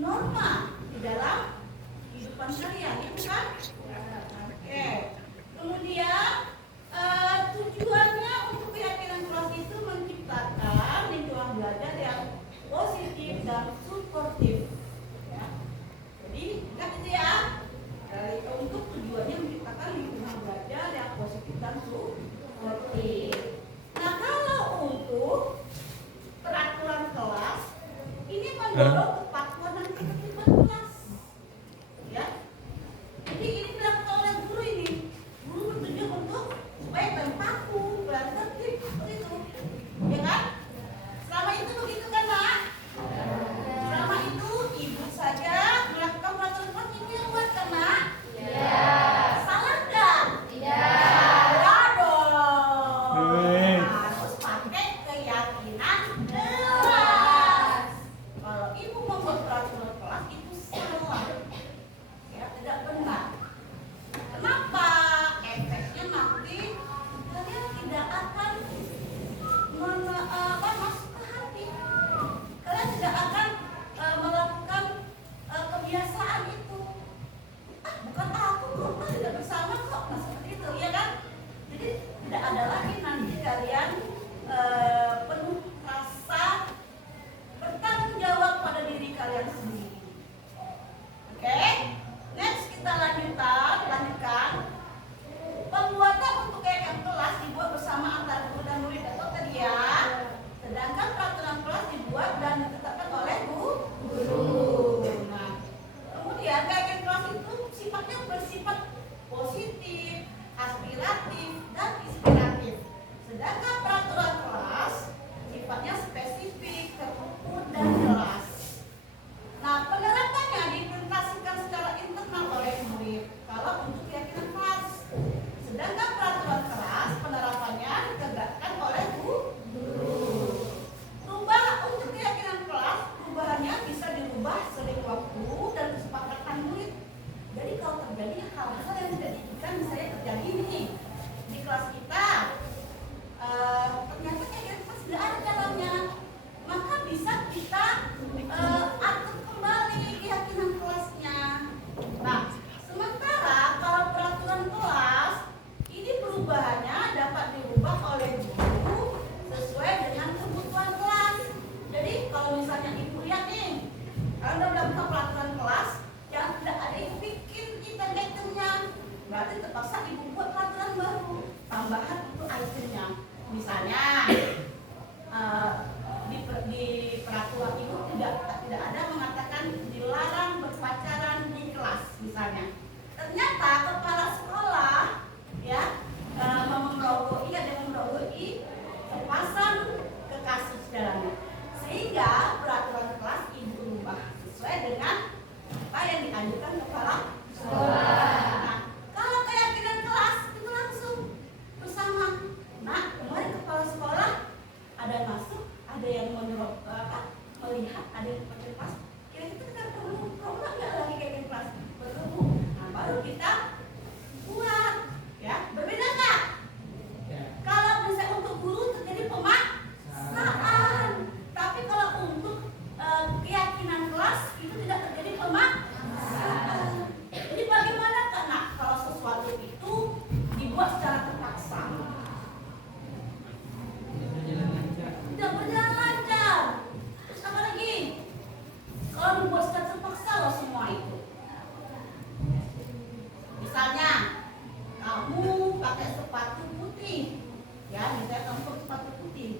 norma di dalam kehidupan kalian, ya bukan? Oke. Kemudian tujuannya untuk keyakinan kelas itu menciptakan lingkungan belajar yang positif dan suportif. Ya. Jadi ingat itu ya. Untuk tujuannya menciptakan lingkungan belajar yang positif dan suportif. Nah, kalau untuk peraturan kelas ini mendorong kepatuhan dan ketertiban kelas. Ya. Jadi ini dilakukan oleh guru ini. Guru bertujuan untuk supaya terpaku, tertib, seperti itu. Ya kan? Selama itu begitu kan, Nak? Selama itu ibu saja melakukan peraturan kelas, ibu yang buat kan, Nak? Salah nggak? Salah dong. Harus pakai keyakinan kelas. Kalau ibu membuat peraturan kelas itu salah, ya tidak benar. Kenapa? Efeknya nanti kalian tidak akan masuk ke hati. Kalian tidak akan melakukan kebiasaan itu. Bukan aku kok, tidak bersama kok, nah, seperti itu, ya kan? Jadi tidak ada lagi nanti kalian penuh rasa bertanggung jawab pada diri kalian sendiri. Oke? Next kita lanjutkan. Pembuatan untuk keyakinan kelas dibuat bersama antara guru dan murid atau tadi ya. Sedangkan peraturan kelas dibuat dan ditetapkan oleh guru. Nah, kemudian keyakinan kelas itu sifatnya bersifat positif, aspiratif, dan inspiratif. Sedangkan peraturan kelas sifatnya spesifik, terukur, dan jelas. Nah, penerapannya diimplementasikan secara internal oleh murid kalau untuk keyakinan kelas. Sedangkan peraturan kelas penerapannya ditegakkan oleh guru. Untuk keyakinan kelas, perubahannya bisa dirubah seiring waktu dan kesepakatan murid. Jadi kalau terjadi hal-hal yang tidak diinginkan, misalnya terjadi nih di kelas kita, ternyata keyakinan kelas tidak ada dalamnya, maka bisa kita atur kembali keyakinan kelasnya. Nah, sementara kalau peraturan kelas ini perubahannya dapat dirubah oleh guru sesuai dengan kebutuhan kelas. Jadi kalau misalnya ibu lihat nih, kalau udah buka peraturan kelas yang tidak ada yang bikin item-itemnya, berarti terpaksa ibu buat peraturan baru tambahan untuk itemnya. Misalnya di peraturan itu tidak ada mengatakan dilarang berpacaran di kelas misalnya. Ternyata kepala sekolah ya memperoleh sepasang kekasih dalamnya, sehingga peraturan kelas ibu rubah sesuai dengan apa yang dianjurkan kepala sekolah. Nah, kalau keyakinan kelas itu langsung bersama. Nah, kemarin kepala sekolah ada masuk, ada yang melihat, ada yang pakai kelas. Kira-kira kita perlu program nggak lagi keyakinan kelas? Perlu. Nah, baru kita buat, ya. Berbeda nggak? Kalau misalnya untuk guru terjadi pemaksaan, tapi kalau untuk keyakinan kelas itu tidak terjadi pemaksaan. Jadi bagaimana karena kalau sesuatu itu dibuat secara terpaksa, tidak berjalan lancar. Terus apa lagi? Kalau dibuat secara terpaksa loh semua itu. Misalnya kamu pakai sepatu putih, ya, misalnya kamu pakai sepatu putih.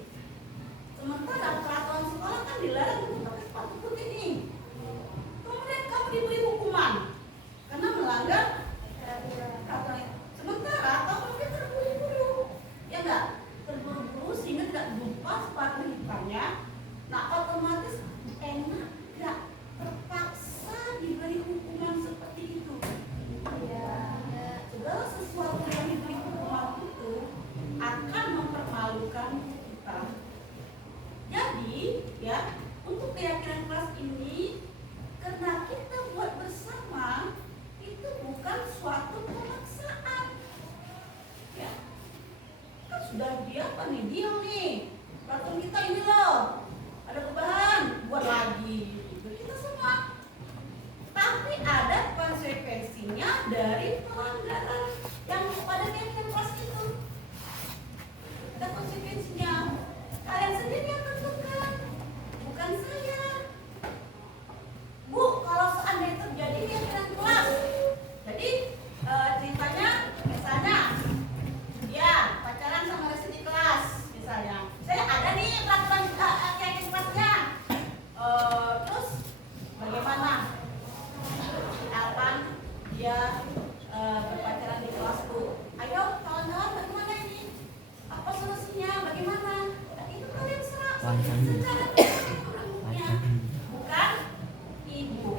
Sementara peraturan sekolah kan dilarang untuk pakai sepatu putih nih. Kemudian kamu diberi hukuman karena melanggar peraturan. Sementara kamu mungkin terburu-buru, ya enggak? Terburu-buru sehingga tidak lupa sepatu hitamnya. Nah, otomatis enak enggak? Terpaksa diberi hukuman seperti itu. Segala sesuatu yang diberi hukuman itu akan mempermalukan kita. Jadi, ya, untuk keyakinan kelas ini, karena kita buat bersama, itu bukan suatu pemaksaan. Ya, kan sudah dia nih, deal nih. Peraturan secara ibunya, bukan ibu.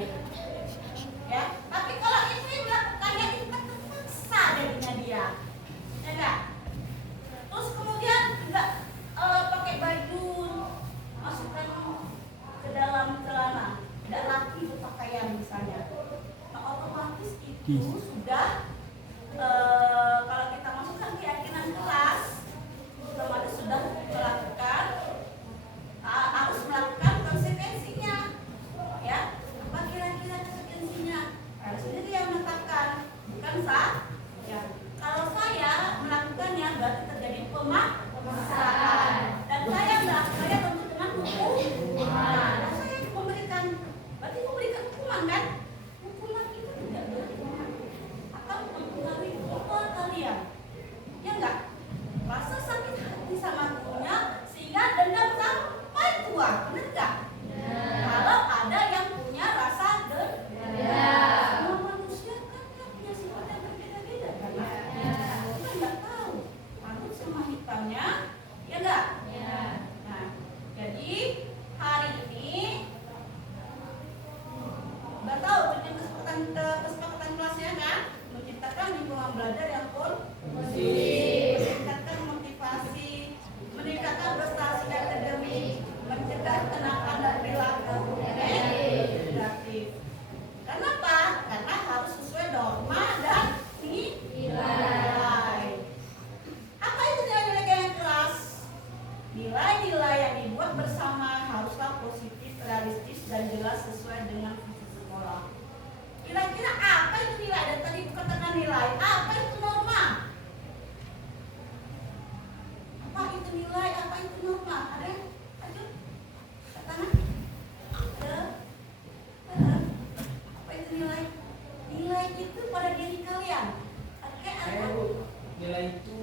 Ya, tapi kalau istri melakukannya itu kan terpaksa jadinya dia, ya enggak? Terus kemudian enggak pakai baju, masukkan ke dalam celana, tidak rapi itu pakaian misalnya. Nah, otomatis itu sudah kalau kita masukkan keyakinan kelas, otomatis sudah melakukan harus melakukan konsekuensinya, ya. Apa kira-kira konsekuensinya? Harus sendiri yang menetapkan, bukan ya. Kalau saya melakukannya berarti terjadi pemaksaan, dan saya melakukannya tentu dengan hukuman. Dan saya memberikan, berarti memberikan hukuman kan? Hukuman itu tidak berat atau mempengaruhi moral kalian, ya enggak? Rasa sakit hati sama gurunya sehingga dendam sampai tua, benar enggak? Kalau ada yang punya rasa dendam, semua manusia kan punya sifat yang berbeda-beda kan? Kita nggak tahu rambut sama hitamnya, ya enggak? Nah, jadi hari ini udah tahu tujuan kesepakatan kelasnya kan? Menciptakan lingkungan belajar yang kondusif, meningkatkan motivasi, meningkatkan prestasi akademik, mencegah kenakalan dan perilaku negatif. Kenapa? Karena harus sesuai norma dan nilai. Apa itu nilai-nilai kelas? Nilai-nilai yang dibuat bersama haruslah positif, realistis, dan jelas sesuai dengan visi sekolah. Kira-kira apa itu nilai? Dan tadi katakan nilai. Apa itu norma? Apa itu nilai? Apa itu norma? Ada yang? Ayo, katakan. Apa itu nilai? Nilai itu pada diri kalian. Oke, apa? Nilai itu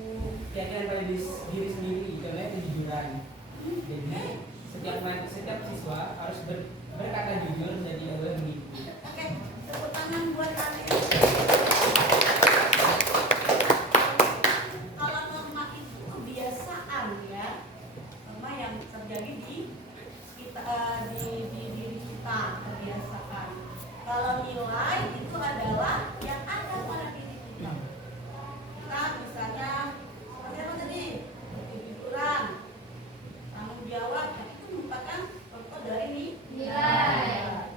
keyakinan pada diri sendiri, contohnya kejujuran. Jadi setiap siswa harus berkata jujur dan tidak boleh menipu. Oke, tepuk tangan buat kalian. Kalau norma itu kebiasaan, ya, norma yang terjadi di diri kita, kebiasaan. Kalau nilai itu adalah yang ada pada diri kita. Kita misalnya seperti apa tadi? Kejujuran, tanggung jawab, itu merupakan contoh dari nilai.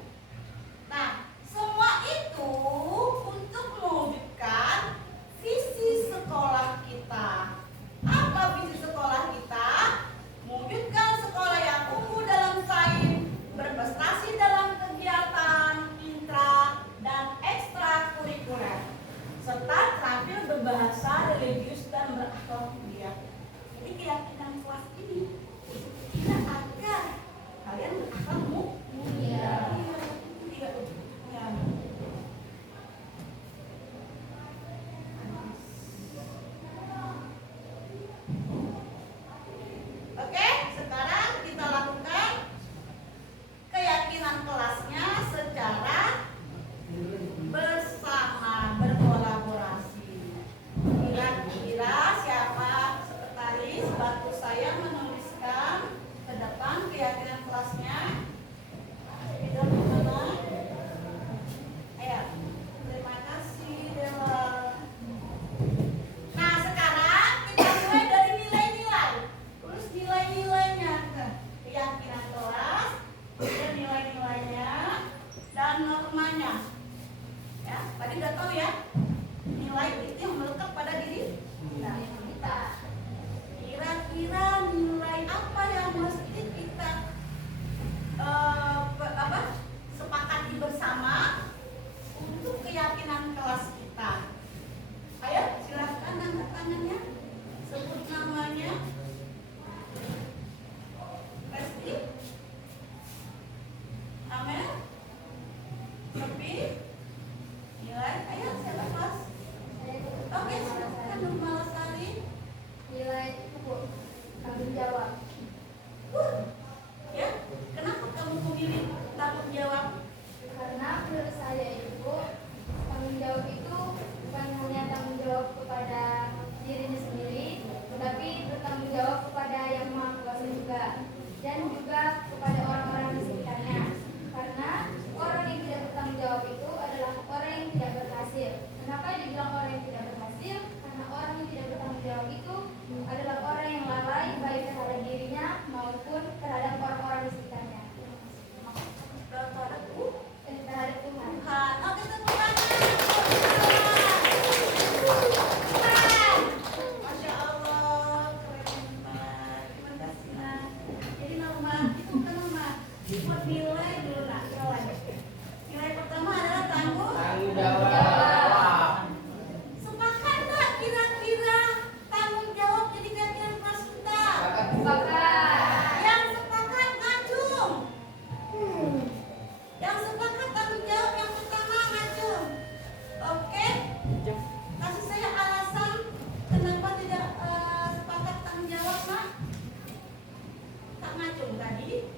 ngacung tadi?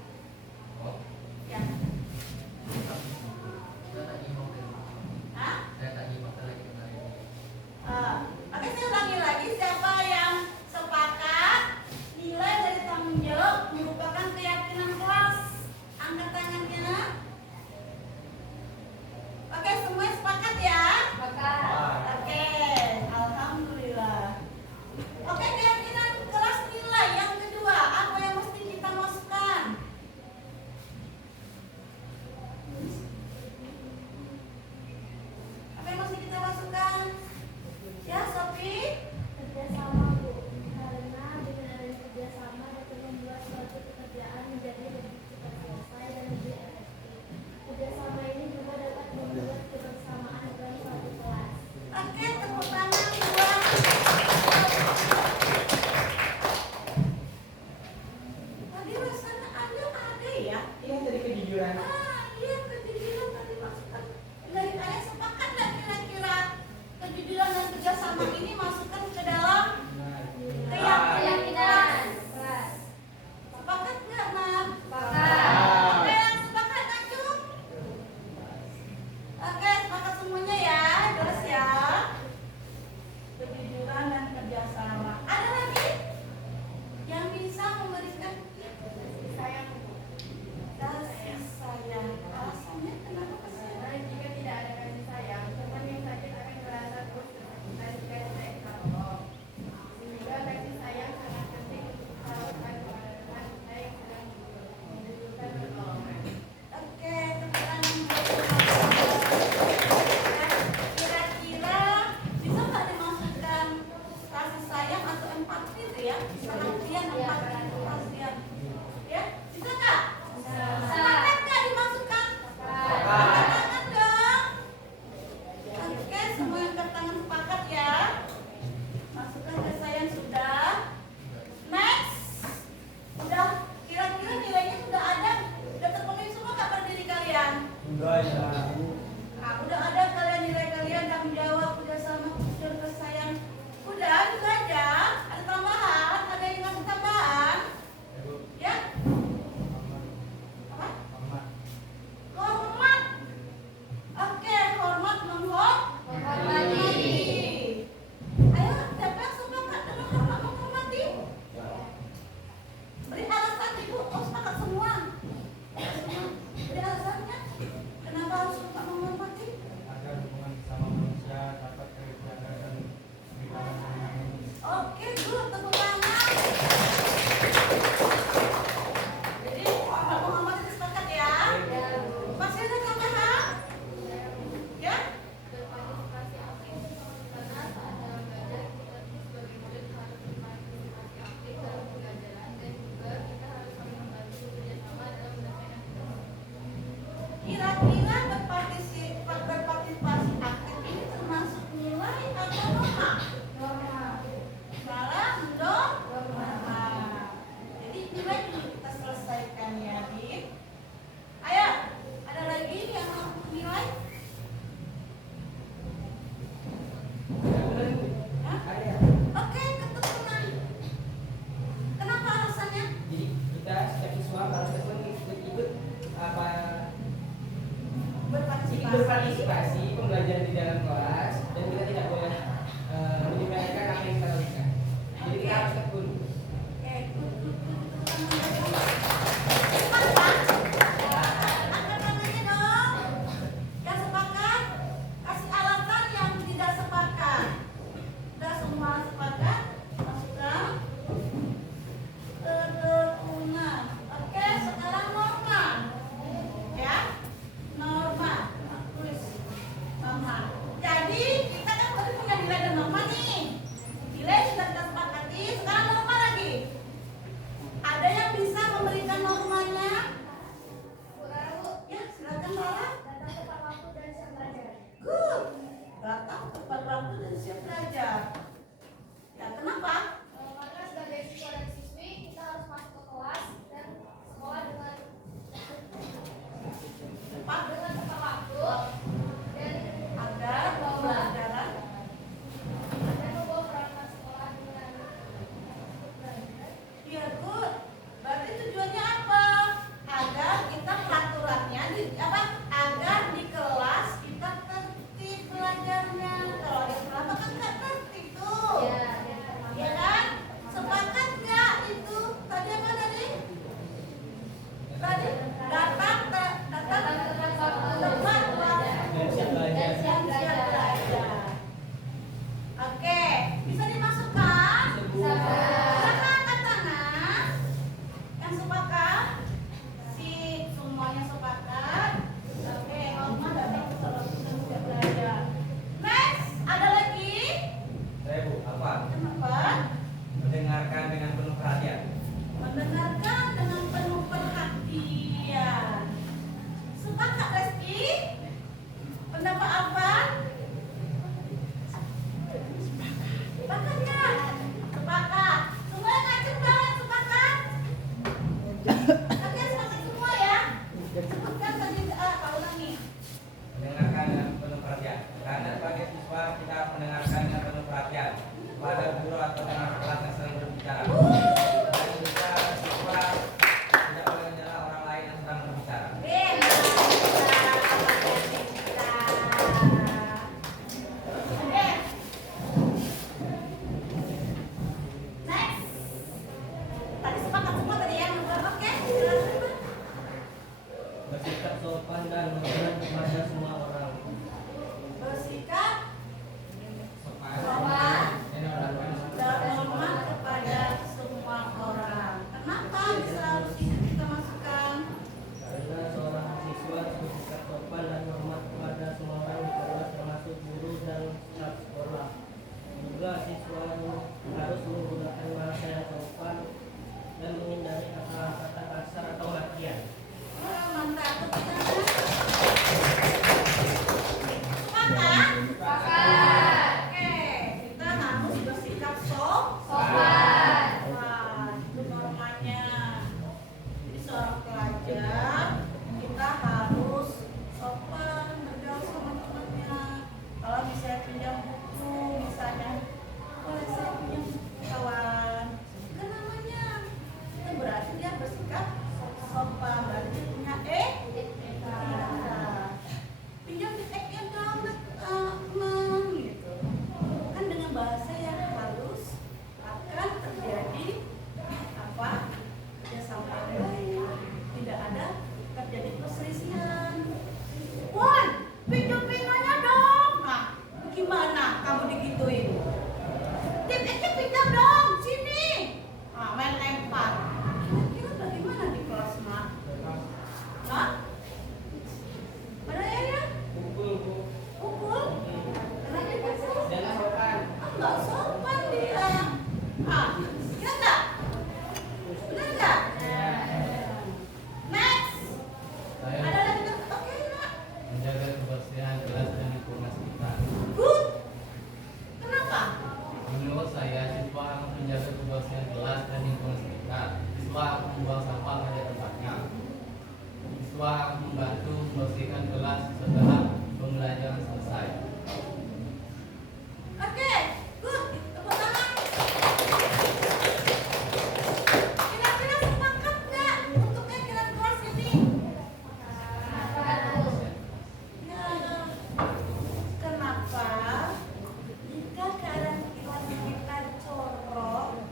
Ya. Hah? Oke, saya ulangi lagi. Siapa yang sepakat nilai dari tanggung jawab merupakan keyakinan kelas? Angkat tangannya. Oke, semuanya sepakat ya? Oke, alhamdulillah. Oke, keyakinan kelas nilai yang kedua, apa yang mesti kita masukkan? Apa yang mesti kita masukkan? Ya, Sofi? Kerjasama, Bu. Karena dengan adanya kerjasama dapat membuat suatu pekerjaan menjadi lebih cepat selesai dan lebih efektif. Kerjasama ini juga dapat membuat kebersamaan dalam suatu kelas. Oke, tepuk tangan buat. Tadi rasanya ada ya? Ini tadi kejujuran. Iya, kejujuran tadi masukkan. Dari ayah sepakat nggak kira-kira kejujuran dan kerjasama ini masukkan ke dalam keyakinan? Sepakat nggak, Nak? Oke, yang sepakat ngacung? Oke, sepakat semuanya ya, jelas ya. Kejujuran dan kerjasama. Ada lagi yang bisa memberikan kasih sayang? Alasannya kenapa kasih sayang? Karena jika tidak ada kasih sayang, teman yang sakit akan merasa terus tersakitan jika tidak ditolong. Sehingga kasih sayang sangat penting untuk disalurkan kepada teman kita yang sedang membutuhkan pertolongan. Oke, tepuk tangan. Kira-kira bisa nggak dimasukkan kasih sayang atau empati itu ya? Perhatian, empati, perhatian. Ya, bisa nggak? Sepakat nggak dimasukkan? Angkat tangan dong. Oke, semua yang angkat tangan sepakat ya. Masukkan kasih sayang sudah. Next. Udah, kira-kira nilainya sudah ada? Udah terpenuhi semua nggak pada diri kalian? Udah ya. Nah, udah ada kalian nilai kalian tanggung jawab, kerjasama, kejujuran, kasih sayang. Udah, itu aja. Ada tambahan? Ada yang ngasih tambahan? Ya? Apa? Hormat. Oke, hormat menghormati. Ayo, siapa yang sepakat dengan hormat menghormati? Beri alasan ibu. Oh, sepakat semua. Beri alasannya. Kenapa harus suka menghormati? Agar hubungan sama manusia dapat terjaga dan berjalan dengan harmonis. Oke, dulu tepuk tangan. Jadi hormat menghormati itu sepakat ya? Masih ada tambahan? Ya? Berpartisipasi aktif, karena saat dalam belajar kita sebagai murid harus berpartisipasi aktif dalam pembelajaran dan juga kita harus saling membantu bekerjasama dalam menyelesaikan tugas. Kira-kira berpartisipasi aktif ini termasuk nilai atau norma? Salah, dong? Jadi nilai dulu kita selesaikan ya, Dik. Ayo, ada lagi yang mau nilai? Hah? Ada. Oke, keturunan. Kenapa alasannya? Jadi kita setiap siswa harus ikut apa membuang sampah pada tempatnya. Siswa membantu membersihkan kelas setelah pembelajaran selesai. Oke, good. Tepuk tangan. Kira-kira sepakat nggak untuk kegiatan kelas ini? Ya, kenapa? Jika keadaan kelas kita corok,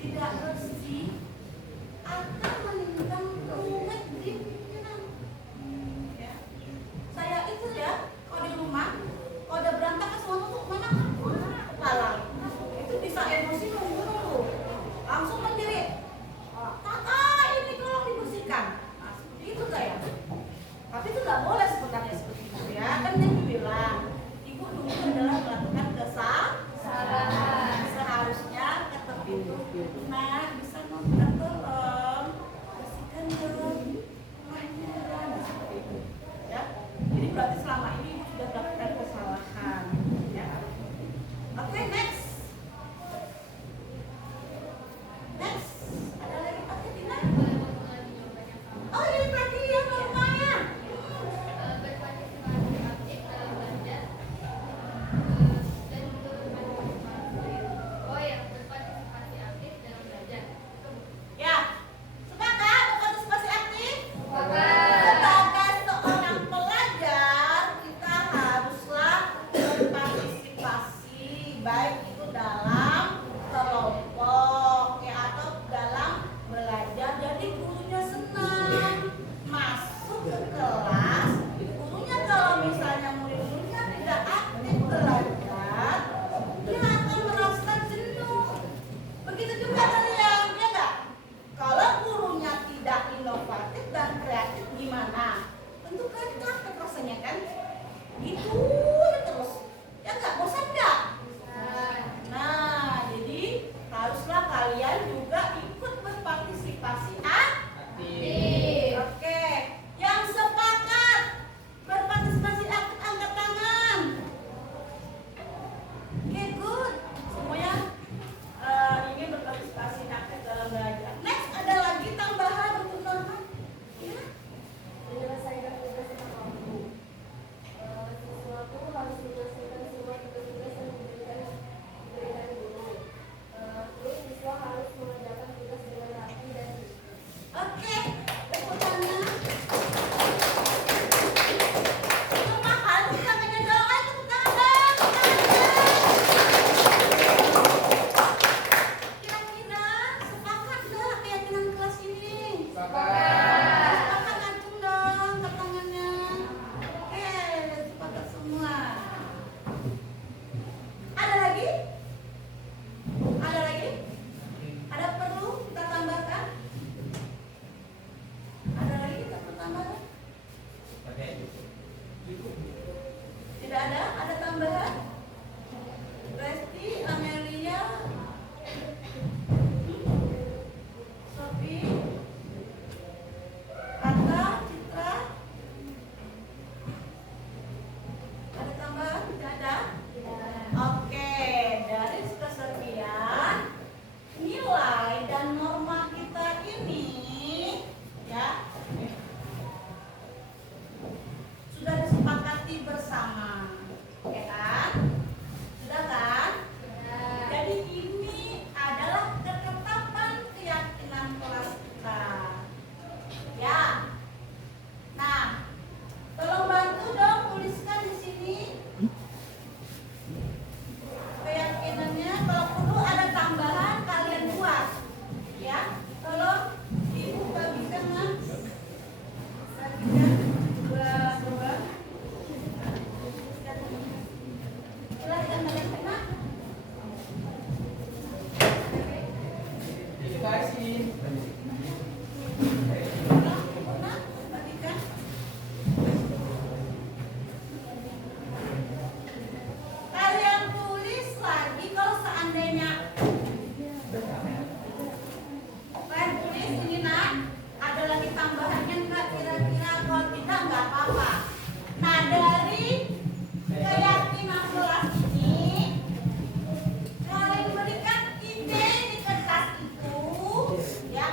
tidak bersih, akan menimbulkan kerumet di pikiran. Ya. Saya itu ya, kalau di rumah, kalau udah berantakan semua tuh mana lalang. Itu bisa emosi nunggu, langsung menjerit. Kakak, ini tolong dibersihkan. Nah, seperti itu saya. Tapi itu nggak boleh sebenarnya seperti itu ya. Kan dia bilang, ibu dulu adalah melakukan kesalahan. Seharusnya kata pintu, nah bisa minta tolong bersihkan dong rumahnya, seperti itu. Ya, jadi berarti selama ini ibu sudah melakukan kesalahan. Ya. Oke, next. Next, ada lagi Pak Tina? Oh, ini tadi yang lumayan. Berpartisipasi aktif dalam belajar dan juga berpartisipasi. Oh ya, berpartisipasi aktif dalam belajar. Ya, sepakat berpartisipasi aktif? Sepakat. Sebagai seorang pelajar, kita haruslah berpartisipasi, baik itu dalam kelompok ya atau dalam belajar. Jadi gurunya senang masuk ke kelas. Gurunya kalau misalnya murid-muridnya tidak aktif belajar, dia akan merasa jenuh. Begitu juga kalian, ya enggak? Kalau gurunya tidak inovatif dan kreatif gimana? Tentu kan capek rasanya kan? Gitu terus. Ya enggak? Bosan enggak? Nah, jadi haruslah kalian juga ikut berpartisipasi aktif. Oke, yang sepakat berpartisipasi aktif angkat tangan. Oke, good. Semuanya ingin berpartisipasi aktif dalam belajar. Next, ada lagi tambahan untuk norma. Ya. Menyelesaikan tugas tepat waktu. Siswaku harus menyelesaikan semua tugas-tugas yang diberikan guru. Terus siswa harus mengerjakan tugas dengan rapi dan Oke, tepuk tangan. Mahal kita kena dorong aja tepuk tangan. Kira-kira sepakat nggak keyakinan kelas ini? Sepakat ngacung dong ke tangannya. Oke, sepakat semua. Ada lagi? Ada lagi? Ada perlu kita tambahkan? Ada lagi kita perlu tambahkan? Tidak ada? Ada tambahan? Resti, Amelia, Sophie, Kata, Citra. Ada tambahan? Tidak ada? Oke, dari kesekian nilai dan norma kita ini ya sudah disepakati bersama, ya kan? Sudah kan? Jadi ini adalah ketetapan keyakinan kelas kita, ya. Nah, tolong bantu dong tuliskan di sini keyakinannya. Kalau perlu ada tambahan kalian buat, ya. Tolong ibu bagikan mas. Bagikan dua. Silahkan kalian kena. Terima kasih. Kena, bagikan. Kalian tulis lagi kalau seandainya kalian tulis ini nak, ada lagi tambahannya enggak kira-kira? Kalau tidak enggak apa-apa. Nah, dari keyakinan kelas ini kalian berikan ide di kertas itu, ya.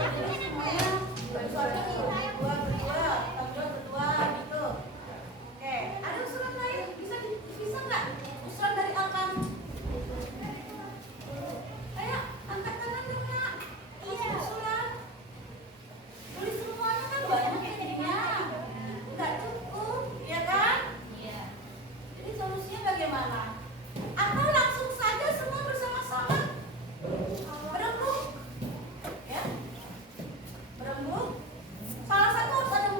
jadi semuanya berdua gitu. Oke, ada usulan lain? Bisa nggak? Usulan dari Akang? Ayo, angkat tangan dong, Nak. Kasih usulan. Tulis semuanya kan banyak ya jadinya. Nggak cukup, ya kan? Iya. Jadi solusinya bagaimana? Atau langsung saja semua bersama-sama berembuk, ya? Berembuk. Salah satu harus ada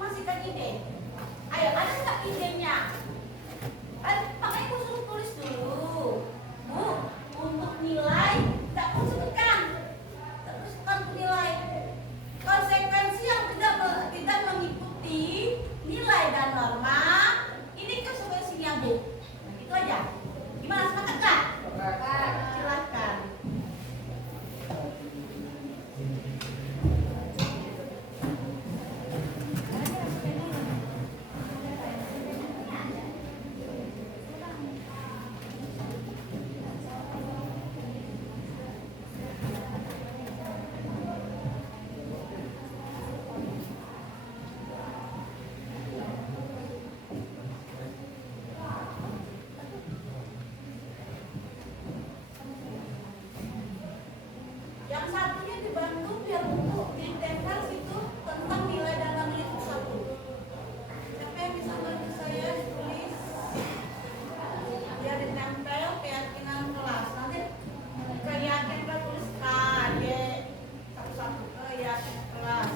masihkan ide. Ayo, ada nggak idenya? Makanya aku suruh tulis dulu, Bu. Untuk nilai, nggak aku sebutkan. Terus kan nilai konsekuensi yang tidak mengikuti nilai dan norma. Ini konsekuensinya, Bu. Itu aja. Gimana, sepakat nggak? Silahkan. Yang satunya dibantu biar untuk ditempel situ tentang nilai dan norma itu satu. Siapa yang bisa bantu saya tulis? Biar ditempel keyakinan kelas. Nanti keyakinan tulis KD satu-satu keyakinan kelas.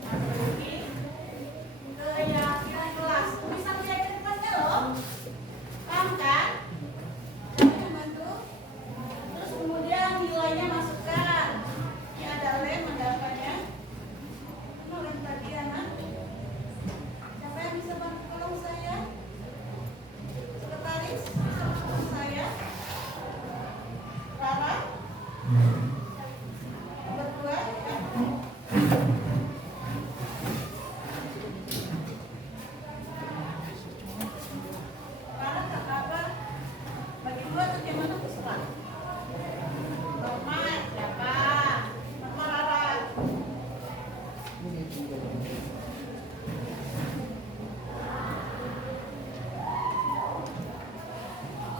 Satu lagi keyakinan kelas. Bisa keyakinan kelasnya loh. Paham kan? Siapa yang bantu? Terus kemudian nilainya masukkan. Ini ada lem, ada apanya? Ini lem tadi ya, Nak? Siapa yang bisa bantu tolong saya? Sekretaris, bisa bantu saya? Rara? Berdua, ya? Rara, tak apa? Bagi dua atau gimana? Terserah. Norma, siapa? Norma Rara.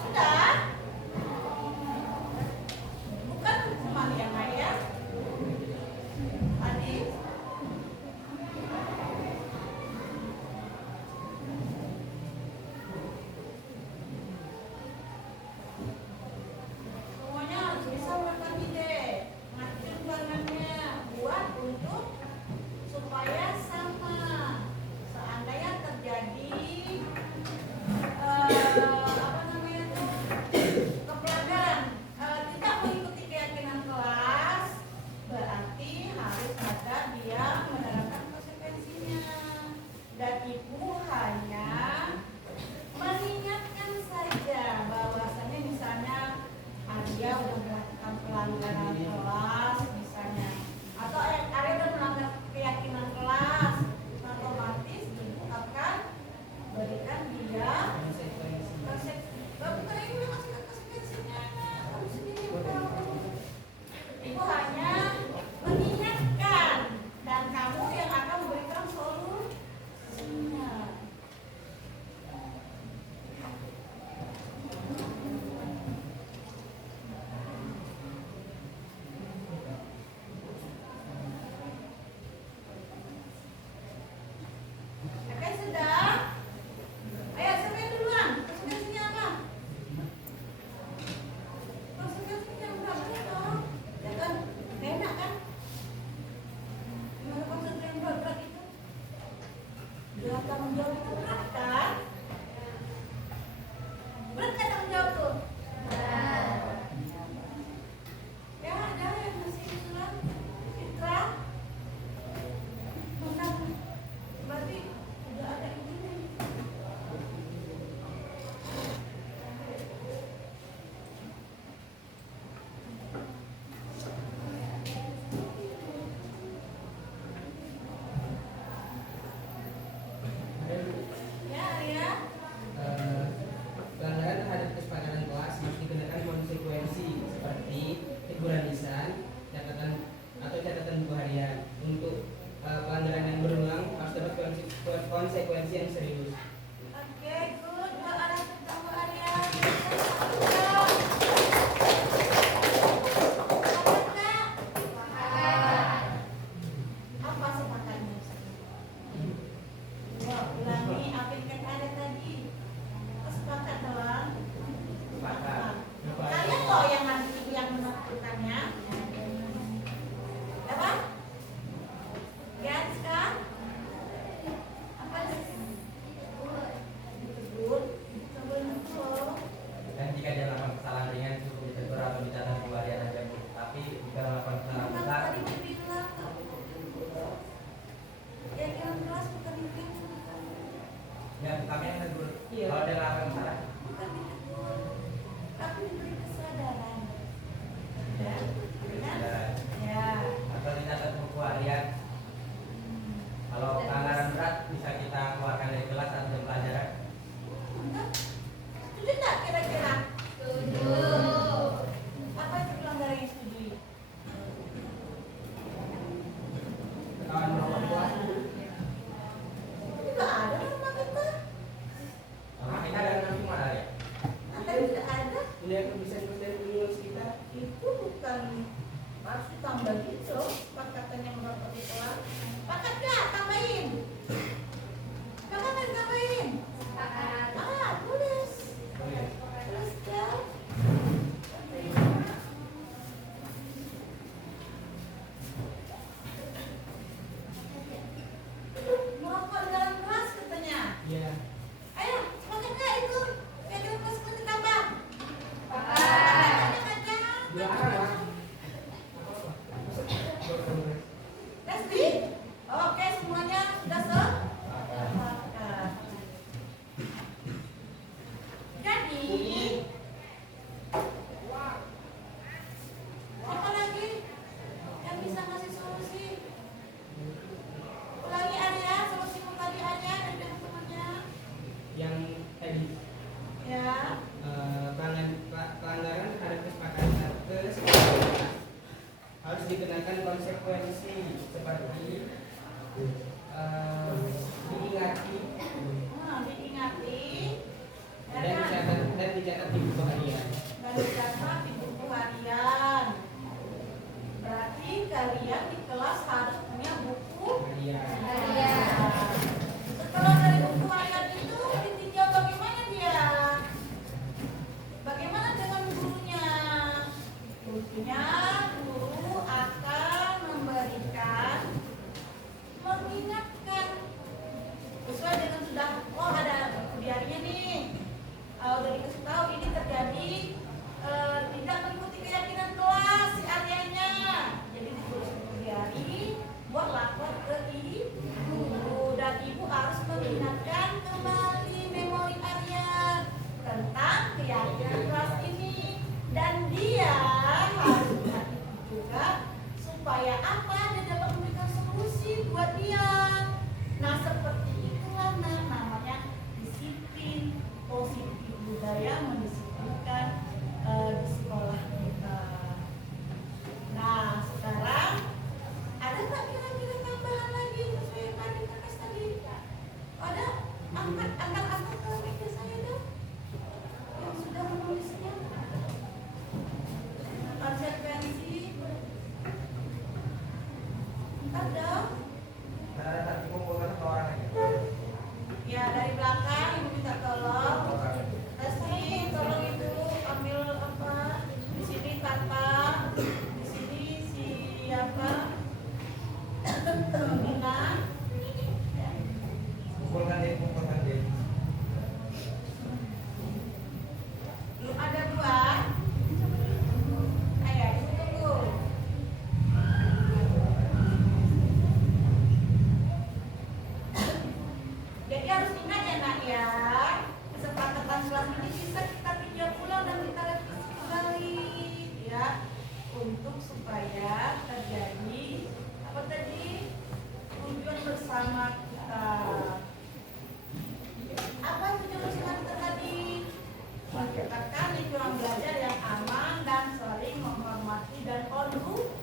Sudah? Bukan cuma yang ya? Tadi? Semuanya harus bisa melakukan ide, ngatur bahannya, buat untuk supaya sama. Seandainya terjadi apa namanya tuh kepeladaran, tidak mengikuti keyakinan kelas, berarti harus ada dia menerapkan konsekuensinya. Dan ibu hanya mengingatkan saja bahwasanya misalnya dia udah melakukan pelanggaran kelas misalnya, atau Arya udah melanggar keyakinan kelas, otomatis ibu akan berikan dia konsekuensinya. Kamu sendiri tahu. Ibu hanya mengingatkan dan kamu yang akan memberikan solusinya. Oke, sudah? Ayo, siapa yang duluan? Konsekuensinya apa? Konsekuensinya udah betul. Ya kan? Gak enak kan? Gimana konsekuensi yang berat itu? Berat tanggung jawab itu berat kan? Berat gak tanggung jawab tuh? Ya, ada yang masih usulan? Fitra? Menang. Berarti udah ada ini. Ada kondisi seperti diingati Diingati ya dan kan? dicatat di buku harian. Dan dicatat di buku harian. Berarti kalian di kelas harus punya buku Harian. Setelah dari buku harian itu ditinjau bagaimana dia? Bagaimana dengan gurunya? Tentunya guru akan mengingatkan sesuai dengan sudah ada buku diarinya nih. Udah dikasih tahu ini terjadi tidak mengikuti keyakinan kelas si Aryanya. Jadi ditulis buku diari, buat lapor ke ibu dan ibu harus mengingatkan kembali memori Arya tentang keyakinan kelas ini dan dia harus mengerti juga supaya apa dia dapat memberikan solusi buat dia. Nah seperti itulah namanya disiplin positif, budaya mendisiplinkan di sekolah kita. Nah sekarang ada nggak kira-kira tambahan lagi sesuai yang tadi Kakak tadi? Ada? Angkat ke meja saya dong yang sudah menulisnya. Konsekuensi ntar dong. Ada tadi kumpulkan ke orang aja. Ya dari belakang ibu minta tolong. Testing, tolong ibu ambil apa? Di sini Tata, di sini siapa? Nina. Ya. Kumpulkan deh. Belum ada dua. Ayo tunggu. Jadi harus ingat ya nak ya, kesepakatan kelas ini bisa kita tinjau ulang dan kita revisi kembali ya, untuk supaya terjadi apa tadi tujuan bersama kita. Apa tujuan bersama kita tadi? Menciptakan lingkungan belajar yang aman dan saling menghormati dan kondusif.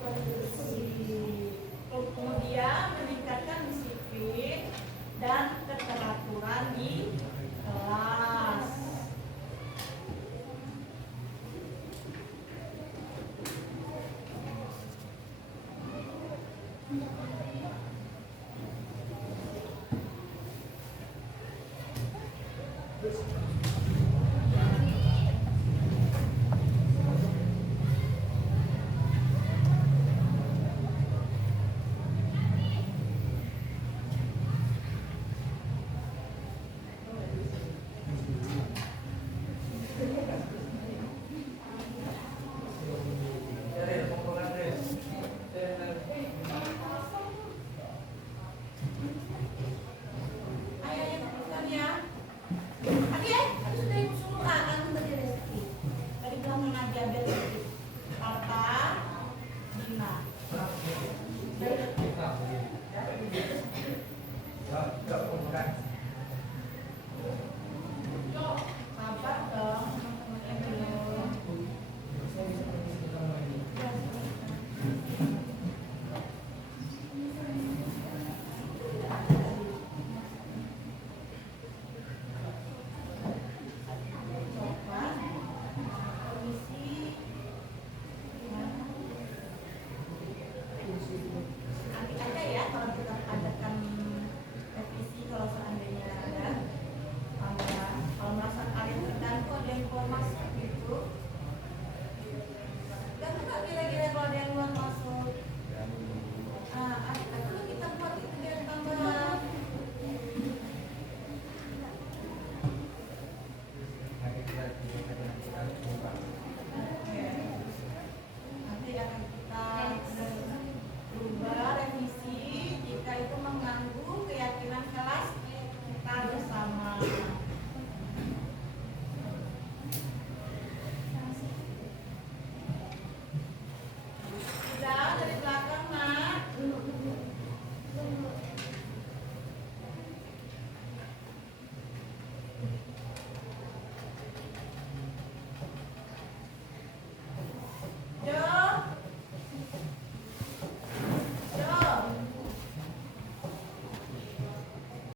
Kemudian meningkatkan disiplin dan keteraturan di kelas. Terus